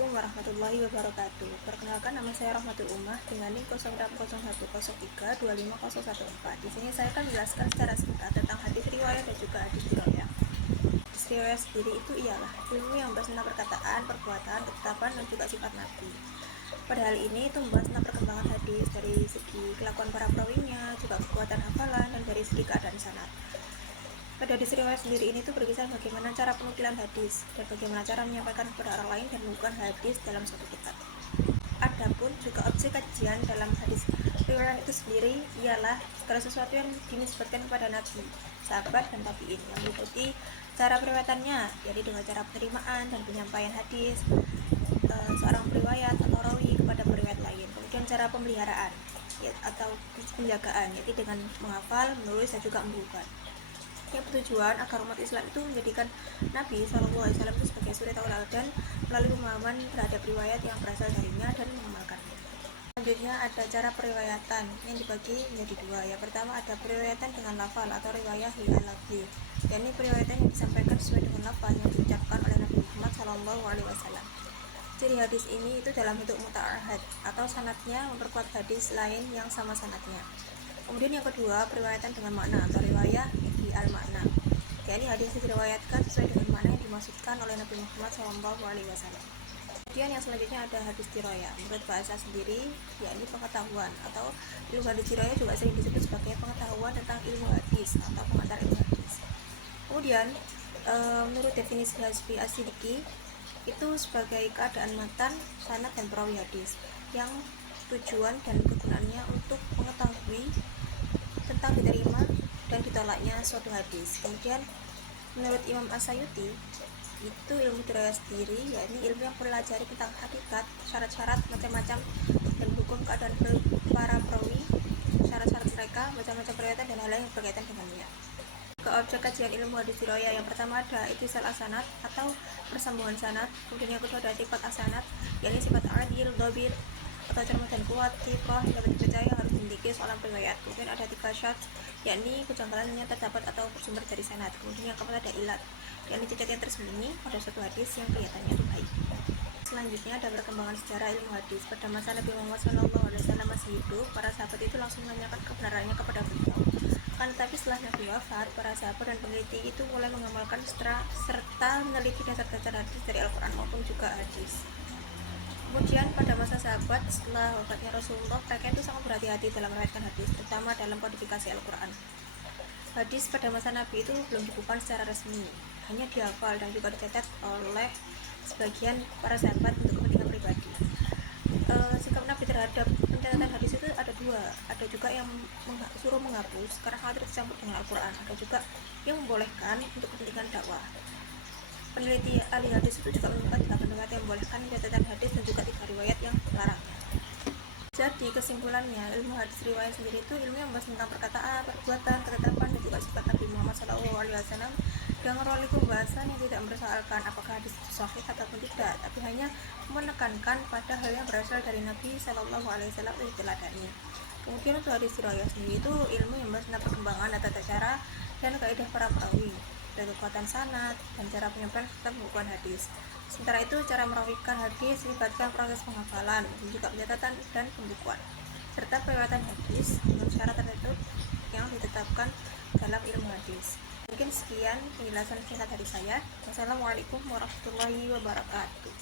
Assalamualaikum warahmatullahi wabarakatuh. Perkenalkan, nama saya Rahmatul Ummah dengan NIM 0801032514. Di sini saya akan menjelaskan secara singkat tentang hadis riwayat dan juga hadis riwayat. Hadis riwayat sendiri itu ialah ilmu yang membahas tentang perkataan, perbuatan, ketetapan, dan juga sifat Nabi. Pada hal ini itu membahas tentang perkembangan hadis dari segi kelakuan para perawinya, juga kekuatan hafalan, dan dari segi keadaan sanad. Pada hadis riwayat sendiri ini tuh berkisah bagaimana cara penukilan hadis dan bagaimana cara menyampaikan kepada orang lain dan bukan hadis dalam suatu kitab. Adapun juga objek kajian dalam hadis riwayat itu sendiri ialah segala sesuatu yang dinisbatkan kepada Nabi, sahabat, dan tabi'in yang meliputi cara periwayatannya, yaitu dengan cara penerimaan dan penyampaian hadis seorang periwayat atau rawi kepada periwayat lain. Kemudian cara pemeliharaan atau penjagaan, yaitu dengan menghafal, menulis, dan juga membuka. Yang bertujuan agar umat Islam itu menjadikan Nabi SAW itu sebagai suri tauladan melalui pemahaman terhadap riwayat yang berasal darinya dan mengamalkannya. Selanjutnya ada cara periwayatan yang dibagi menjadi dua. Yang pertama ada periwayatan dengan lafal atau riwayah hiyal lafzi, yakni periwayatan yang disampaikan sesuai dengan lafal yang diucapkan oleh Nabi Muhammad SAW. Ciri hadis ini itu dalam bentuk muta'ahad atau sanadnya memperkuat hadis lain yang sama sanadnya. Kemudian yang kedua, periwayatan dengan makna atau riwayah al-makna, yakni hadis diriwayatkan sesuai dengan makna yang dimaksudkan oleh Nabi Muhammad SAW. Kemudian yang selanjutnya ada hadis diroya. Menurut bahasa sendiri, yakni pengetahuan atau ilmu hadis diroya juga sering disebut sebagai pengetahuan tentang ilmu hadis atau pengantar ilmu hadis. Kemudian menurut definisi Hasbi As-Siddiqi itu sebagai keadaan matan, sanad, dan perawi hadis yang tujuan dan kegunaannya untuk mengetahui tentang diterima dan ditolaknya suatu hadis. Kemudian menurut Imam As-Sayuti itu ilmu dirayah sendiri, yakni ilmu yang mempelajari tentang hakikat, syarat-syarat, macam-macam, dan hukum keadaan para perawi, syarat-syarat mereka, macam-macam periwayatan, dan hal-hal yang berkaitan dengannya. Ke objek kajian ilmu hadis dirayah yang pertama ada ittisal asanad atau persambungan sanad. Kemudian yang kedua ada sifat asanad, yakni sifat adil, dhabil atau cermat dan kuat, kiprah yang dapat dipercaya harus dimiliki seorang periwayat. Kemudian ada tiga syarat, yakni kejanggalan yang terdapat atau bersumber dari sanad. Kemudian yang keempat ada ilat, yakni cacat yang tersembunyi pada suatu hadis yang kelihatannya itu baik. Selanjutnya ada perkembangan sejarah ilmu hadis. Pada masa Nabi Muhammad SAW masih hidup, para sahabat itu langsung menanyakan kebenarannya kepada beliau. Tetapi setelah Nabi wafat, para sahabat dan peneliti itu mulai mengamalkan serta meneliti dasar-dasar hadis dari Al-Quran maupun juga hadis. Kemudian pada masa sahabat setelah wafatnya Rasulullah, mereka itu sangat berhati-hati dalam meriwayatkan hadis, terutama dalam kodifikasi Al-Quran. Hadis pada masa Nabi itu belum dibukukan secara resmi, hanya dihafal dan juga dicatat oleh sebagian para sahabat untuk kepentingan pribadi. Sikap Nabi terhadap pencatatan hadis itu ada dua, ada juga yang suruh menghapus karena khawatir tercampur dengan Al-Quran, ada juga yang membolehkan untuk kepentingan dakwah. Peneliti ahli hadis itu juga menemukan 8 riwayat yang membolehkan catatan hadis dan juga 3 riwayat yang melarangnya. Jadi kesimpulannya, ilmu hadis riwayat sendiri itu ilmu yang membahas tentang perkataan, perbuatan, ketetapan, dan juga sifat Nabi Muhammad SAW dengan role pembahasan yang tidak mempersoalkan apakah hadis itu sahih ataupun tidak, tapi hanya menekankan pada hal yang berasal dari Nabi SAW dan diteladani. Kemudian untuk hadis riwayat sendiri itu ilmu yang membahas tentang perkembangan tata cara dan kaidah para perawi, dan kekuatan sanad, dan cara penyampaian serta pembukuan hadis. Sementara itu, cara merawikan hadis melibatkan proses penghafalan, dan juga pencatatan dan pembukuan, serta periwayatan hadis dengan syarat tertentu yang ditetapkan dalam ilmu hadis. Mungkin sekian penjelasan singkat dari saya. Wassalamualaikum warahmatullahi wabarakatuh.